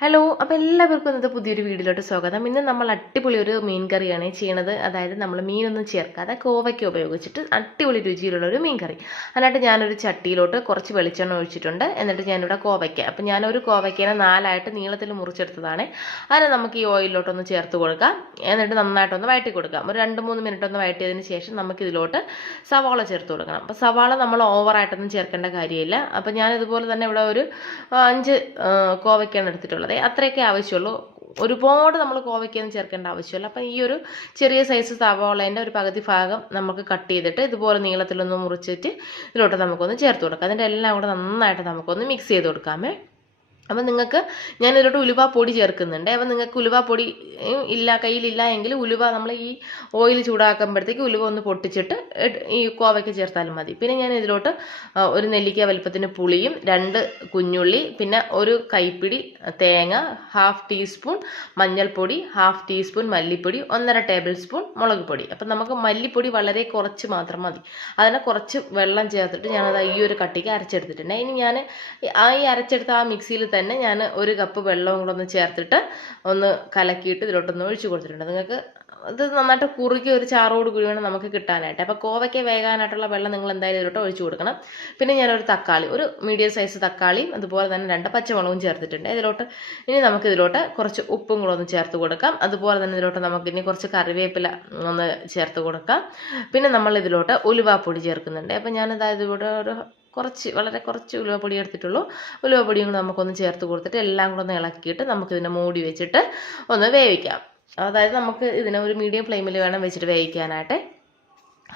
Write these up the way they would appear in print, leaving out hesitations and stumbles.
Hello, അപ്പോൾ എല്ലാവർക്കും ഇന്നത്തെ പുതിയൊരു വീഡിയോയിലോട്ട് സ്വാഗതം. ഇന്ന് നമ്മൾ അടിപൊളി ഒരു മീൻ കറിയാണ് ചെയ്യണത്. അതായത് നമ്മൾ മീനൊന്നും ചേർക്കാതെ കോവയ്ക്ക ഉപയോഗിച്ചിട്ട് അടിപൊളി രുചിയിലുള്ള ഒരു മീൻ കറി. അതിനായിട്ട് ഞാനൊരു ചട്ടിയിലോട്ട് കുറച്ച് വെളിച്ചെണ്ണ ഒഴിച്ചിട്ടുണ്ട്. എന്നിട്ട് ഞാനിവിടെ കോവയ്ക്ക, അപ്പം ഞാനൊരു കോവയ്ക്കേനെ 4ആയിട്ട് നീളത്തിൽ മുറിച്ചെടുത്തതാണ്. അതിനെ നമുക്ക് ഈ ഓയിലിലോട്ടൊന്ന് ചേർത്ത് കൊടുക്കാം. എന്നിട്ട് നന്നായിട്ടൊന്ന് വഴറ്റി കൊടുക്കാം. ഒരു 2-3 മിനിറ്റ് ഒന്ന് വഴറ്റിയതിന് ശേഷം നമുക്ക് ഇതിലോട്ട് സവാള ചേർത്ത് കൊടുക്കണം. അപ്പോൾ സവാള നമ്മൾ ഓവറായിട്ടൊന്നും ചേർക്കേണ്ട കാര്യമില്ല. അപ്പം ഞാനിതുപോലെ തന്നെ ഇവിടെ ഒരു 5 കോവയ്ക്കാണ് എടുത്തിട്ടുള്ളത്. അത്രയൊക്കെ ആവശ്യമുള്ളൂ. ഒരുപാട് നമ്മൾ കോവയ്ക്കൊന്നും ചേർക്കേണ്ട ആവശ്യമില്ല. അപ്പം ഈ ഒരു ചെറിയ സൈസ് സവാളേൻ്റെ ഒരു പകുതി ഭാഗം നമുക്ക് കട്ട് ചെയ്തിട്ട് ഇതുപോലെ നീളത്തിലൊന്ന് മുറിച്ചിട്ട് ഇതിലോട്ട് നമുക്കൊന്ന് ചേർത്ത് കൊടുക്കാം. അതിൻ്റെ എല്ലാം കൂടെ നന്നായിട്ട് നമുക്കൊന്ന് മിക്സ് ചെയ്ത് കൊടുക്കാമേ. അപ്പം നിങ്ങൾക്ക് ഞാൻ ഇതിലോട്ട് ഉലുവ പൊടി ചേർക്കുന്നുണ്ട്. അപ്പം നിങ്ങൾക്ക് ഉലുവ പൊടി കയ്യിലില്ല എങ്കിൽ ഉലുവ നമ്മൾ ഈ ഓയിൽ ചൂടാക്കുമ്പോഴത്തേക്ക് ഉലുവ ഒന്ന് പൊട്ടിച്ചിട്ട് ഈ കോവയ്ക്ക് ചേർത്താലും മതി. പിന്നെ ഞാൻ ഇതിലോട്ട് ഒരു നെല്ലിക്ക വലിപ്പത്തിന് പുളിയും 2 കുഞ്ഞുള്ളി, പിന്നെ ഒരു കൈപ്പിടി തേങ്ങ, 1/2 ടീസ്പൂൺ മഞ്ഞൾപ്പൊടി, 1/2 ടീസ്പൂൺ മല്ലിപ്പൊടി, 1.5 ടേബിൾ സ്പൂൺ മുളക് പൊടി. അപ്പം നമുക്ക് മല്ലിപ്പൊടി വളരെ കുറച്ച് മാത്രം മതി. അതിനെ കുറച്ച് വെള്ളം ചേർത്തിട്ട് ഞാനത് ഈ ഒരു കട്ടിക്ക് അരച്ചെടുത്തിട്ടുണ്ട്. ഇനി ഞാൻ ഈ അരച്ചെടുത്ത ആ മിക്സിയിൽ തന്നെ ഞാൻ 1 കപ്പ് വെള്ളവും കൂടെ ഒന്ന് ചേർത്തിട്ട് ഒന്ന് കലക്കിയിട്ട് ഇതിലോട്ടൊന്ന് ഒഴിച്ചു കൊടുത്തിട്ടുണ്ട്. നിങ്ങൾക്ക് ഇത് നന്നായിട്ട് കുറുകി ഒരു ചാറോട് കൂടി വേണം നമുക്ക് കിട്ടാനായിട്ട്. അപ്പോൾ കോവയ്ക്ക് വേകാനായിട്ടുള്ള വെള്ളം നിങ്ങൾ എന്തായാലും ഇതിലോട്ട് ഒഴിച്ചു കൊടുക്കണം. പിന്നെ ഞാനൊരു തക്കാളി, ഒരു മീഡിയം സൈസ് തക്കാളിയും അതുപോലെ തന്നെ 2 പച്ചമുളകും ചേർത്തിട്ടുണ്ട് ഇതിലോട്ട്. ഇനി നമുക്ക് ഇതിലോട്ട് കുറച്ച് ഉപ്പും കൂടെ ഒന്ന് ചേർത്ത് കൊടുക്കാം. അതുപോലെ തന്നെ ഇതിലോട്ട് നമുക്ക് ഇനി കുറച്ച് കറിവേപ്പില ഒന്ന് ചേർത്ത് കൊടുക്കാം. പിന്നെ നമ്മൾ ഇതിലോട്ട് ഉലുവാപ്പൊടി ചേർക്കുന്നുണ്ട്. അപ്പം ഞാനിതായത് ഇവിടെ വളരെ കുറച്ച് ഉലുവപ്പൊടി എടുത്തിട്ടുള്ളൂ. ഉലുവപ്പൊടിയും കൂടെ നമുക്കൊന്ന് ചേർത്ത് കൊടുത്തിട്ട് എല്ലാം കൂടെ ഒന്ന് ഇളക്കിയിട്ട് നമുക്കിതിനെ മൂടി വെച്ചിട്ട് ഒന്ന് വേവിക്കാം. അതായത് നമുക്ക് ഇതിനെ ഒരു മീഡിയം ഫ്ലെയിമിൽ വേണം വെച്ചിട്ട് വേവിക്കാനായിട്ട്.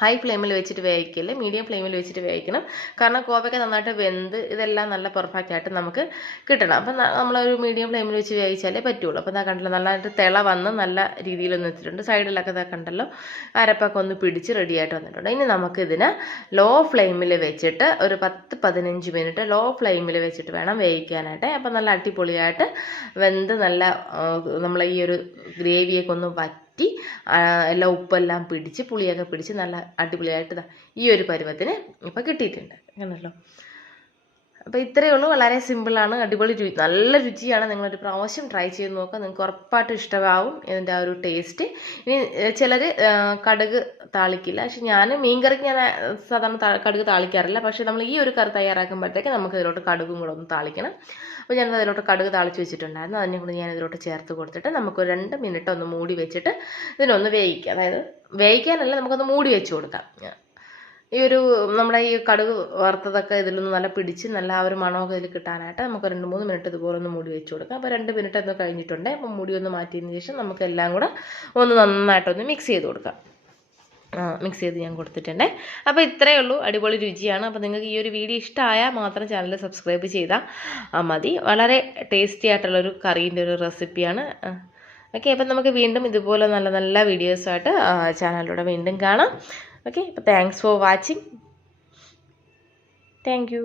ഹൈ ഫ്ലെയിമിൽ വെച്ചിട്ട് വേവിക്കല്ലേ, മീഡിയം ഫ്ലെയിമിൽ വെച്ചിട്ട് വേവിക്കണം. കാരണം കോവയ്ക്ക നന്നായിട്ട് വെന്ത് ഇതെല്ലാം നല്ല പെർഫെക്റ്റ് ആയിട്ട് നമുക്ക് കിട്ടണം. അപ്പം നമ്മളൊരു മീഡിയം ഫ്ലെയിമിൽ വെച്ച് വേവിച്ചാലേ പറ്റുള്ളൂ. അപ്പം ഇതാ കണ്ടല്ലോ, നല്ലതായിട്ട് തിള വന്ന് നല്ല രീതിയിലൊന്ന് എത്തിയിട്ടുണ്ട്. സൈഡിലൊക്കെ ഇതാ കണ്ടല്ലോ, അരപ്പൊക്കെ ഒന്ന് പിടിച്ച് റെഡിയായിട്ട് വന്നിട്ടുണ്ട്. ഇനി നമുക്കിതിനെ ലോ ഫ്ലെയിമിൽ വെച്ചിട്ട് ഒരു 10-15 മിനിറ്റ് ലോ ഫ്ലെയിമിൽ വെച്ചിട്ട് വേണം വേവിക്കാനായിട്ട്. അപ്പം നല്ല അടിപൊളിയായിട്ട് വെന്ത് നല്ല നമ്മൾ ഈ ഒരു ഗ്രേവിയൊക്കെ ഒന്ന് എല്ലാം ഉപ്പെല്ലാം പിടിച്ച് പുളിയൊക്കെ പിടിച്ച് നല്ല അടിപൊളിയായിട്ട് ഈ ഒരു പരുവത്തിന് ഇപ്പം കിട്ടിയിട്ടുണ്ട്. കണ്ടല്ലോ. അപ്പോൾ ഇത്രയേ ഉള്ളൂ. വളരെ സിമ്പിളാണ്, അടിപൊളി നല്ല രുചിയാണ്. നിങ്ങളൊരു പ്രാവശ്യം ട്രൈ ചെയ്ത് നോക്കുക, നിങ്ങൾക്ക് ഉറപ്പായിട്ടും ഇഷ്ടമാവും ഇതിൻ്റെ ആ ഒരു ടേസ്റ്റ്. ഇനി ചിലർ കടുക് താളിക്കില്ല, പക്ഷെ ഞാൻ മീൻകറിക്ക് ഞാൻ സാധാരണ കടുക് താളിക്കാറില്ല. പക്ഷേ നമ്മൾ ഈ ഒരു കറി തയ്യാറാക്കുമ്പോഴത്തേക്ക് നമുക്ക് ഇതിലോട്ട് കടുകും കൂടെ ഒന്ന് താളിക്കണം. അപ്പോൾ ഞാനത് അതിലോട്ട് കടുക് താളിച്ച് വെച്ചിട്ടുണ്ടായിരുന്നു. അതിനെ കൂടി ഞാൻ ഇതിലോട്ട് ചേർത്ത് കൊടുത്തിട്ട് നമുക്ക് 2 മിനിറ്റ് ഒന്ന് മൂടി വെച്ചിട്ട് ഇതിനൊന്ന് വേവിക്കാം. അതായത് വേവിക്കാനല്ല, നമുക്കൊന്ന് മൂടി വെച്ച് കൊടുക്കാം. ഈ ഒരു നമ്മുടെ ഈ കടുക് വറുത്തതൊക്കെ ഇതിലൊന്ന് നല്ല പിടിച്ച് നല്ല ആ ഒരു മണമൊക്കെ ഇതിൽ കിട്ടാനായിട്ട് നമുക്ക് 2-3 മിനിറ്റ് ഇതുപോലെ ഒന്ന് മൂടി വെച്ച് കൊടുക്കാം. അപ്പോൾ 2 മിനിറ്റ് ഒന്ന് കഴിഞ്ഞിട്ടുണ്ട്. അപ്പോൾ മൂടി ഒന്ന് മാറ്റിയതിന് ശേഷം നമുക്ക് എല്ലാം കൂടെ ഒന്ന് നന്നായിട്ടൊന്ന് മിക്സ് ചെയ്ത് കൊടുക്കാം. മിക്സ് ചെയ്ത് ഞാൻ കൊടുത്തിട്ടുണ്ട്. അപ്പോൾ ഇത്രയേ ഉള്ളൂ, അടിപൊളി രുചിയാണ്. അപ്പോൾ നിങ്ങൾക്ക് ഈ ഒരു വീഡിയോ ഇഷ്ടമായാൽ മാത്രം ചാനൽ സബ്സ്ക്രൈബ് ചെയ്താൽ മതി. വളരെ ടേസ്റ്റി ആയിട്ടുള്ളൊരു കറീൻ്റെ ഒരു റെസിപ്പിയാണ്. ഓക്കെ, അപ്പം നമുക്ക് വീണ്ടും ഇതുപോലെ നല്ല നല്ല വീഡിയോസായിട്ട് ചാനലിലൂടെ വീണ്ടും കാണാം. Okay, thanks for watching. Thank you.